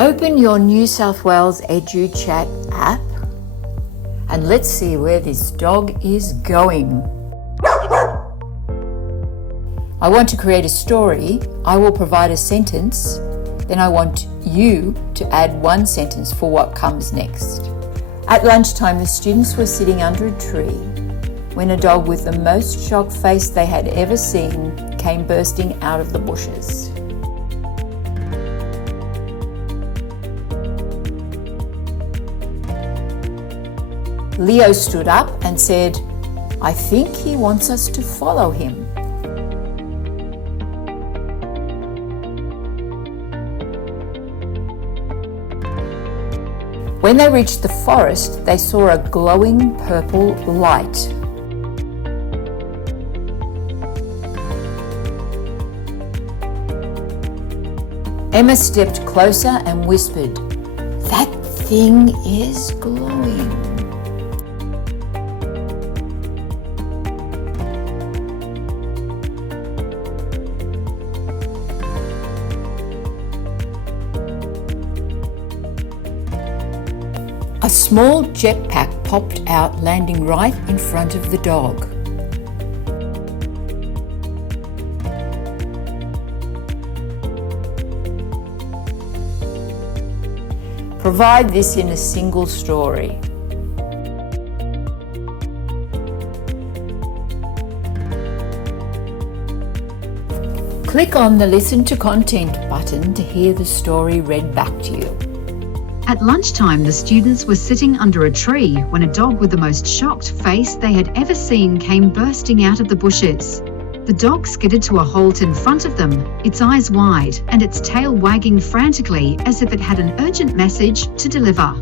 Open your New South Wales EduChat app and let's see where this dog is going. I want to create a story. I will provide a sentence. Then I want you to add one sentence for what comes next. At lunchtime, the students were sitting under a tree when a dog with the most shocked face they had ever seen came bursting out of the bushes. Leo stood up and said, "I think he wants us to follow him." When they reached the forest, they saw a glowing purple light. Emma stepped closer and whispered, "That thing is glowing." A small jetpack popped out, landing right in front of the dog. Provide this in a single story. Click on the Listen to Content button to hear the story read back to you. At lunchtime, the students were sitting under a tree when a dog with the most shocked face they had ever seen came bursting out of the bushes. The dog skidded to a halt in front of them, its eyes wide and its tail wagging frantically as if it had an urgent message to deliver.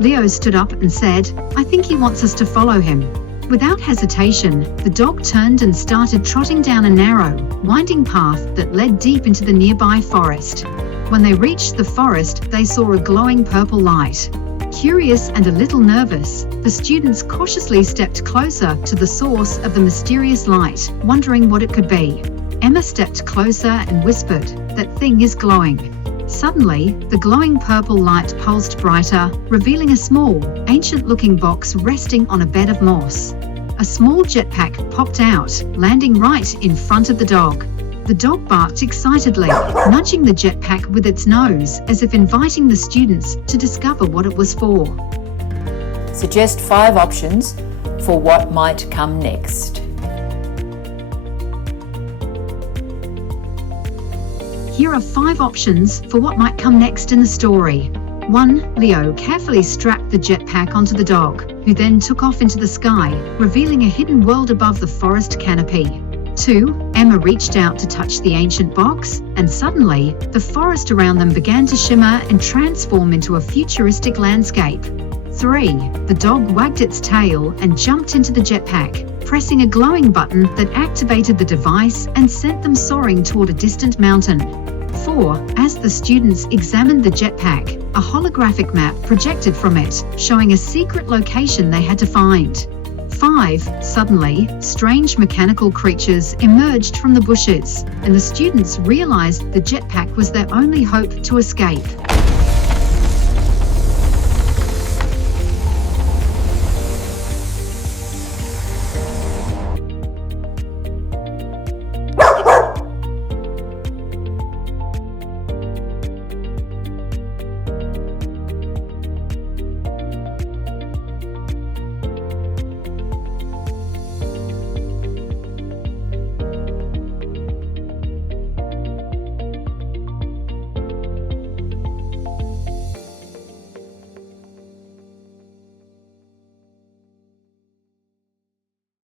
Leo stood up and said, "I think he wants us to follow him." Without hesitation, the dog turned and started trotting down a narrow, winding path that led deep into the nearby forest. When they reached the forest, they saw a glowing purple light. Curious and a little nervous, the students cautiously stepped closer to the source of the mysterious light, wondering what it could be. Emma stepped closer and whispered, "That thing is glowing." Suddenly, the glowing purple light pulsed brighter, revealing a small, ancient-looking box resting on a bed of moss. A small jetpack popped out, landing right in front of the dog. The dog barked excitedly, nudging the jetpack with its nose as if inviting the students to discover what it was for. Suggest 5 options for what might come next. Here are 5 options for what might come next in the story. 1. Leo carefully strapped the jetpack onto the dog, who then took off into the sky, revealing a hidden world above the forest canopy. 2. Emma reached out to touch the ancient box, and suddenly, the forest around them began to shimmer and transform into a futuristic landscape. 3. The dog wagged its tail and jumped into the jetpack, pressing a glowing button that activated the device and sent them soaring toward a distant mountain. 4. As the students examined the jetpack, a holographic map projected from it, showing a secret location they had to find. 5. Suddenly, strange mechanical creatures emerged from the bushes, and the students realized the jetpack was their only hope to escape.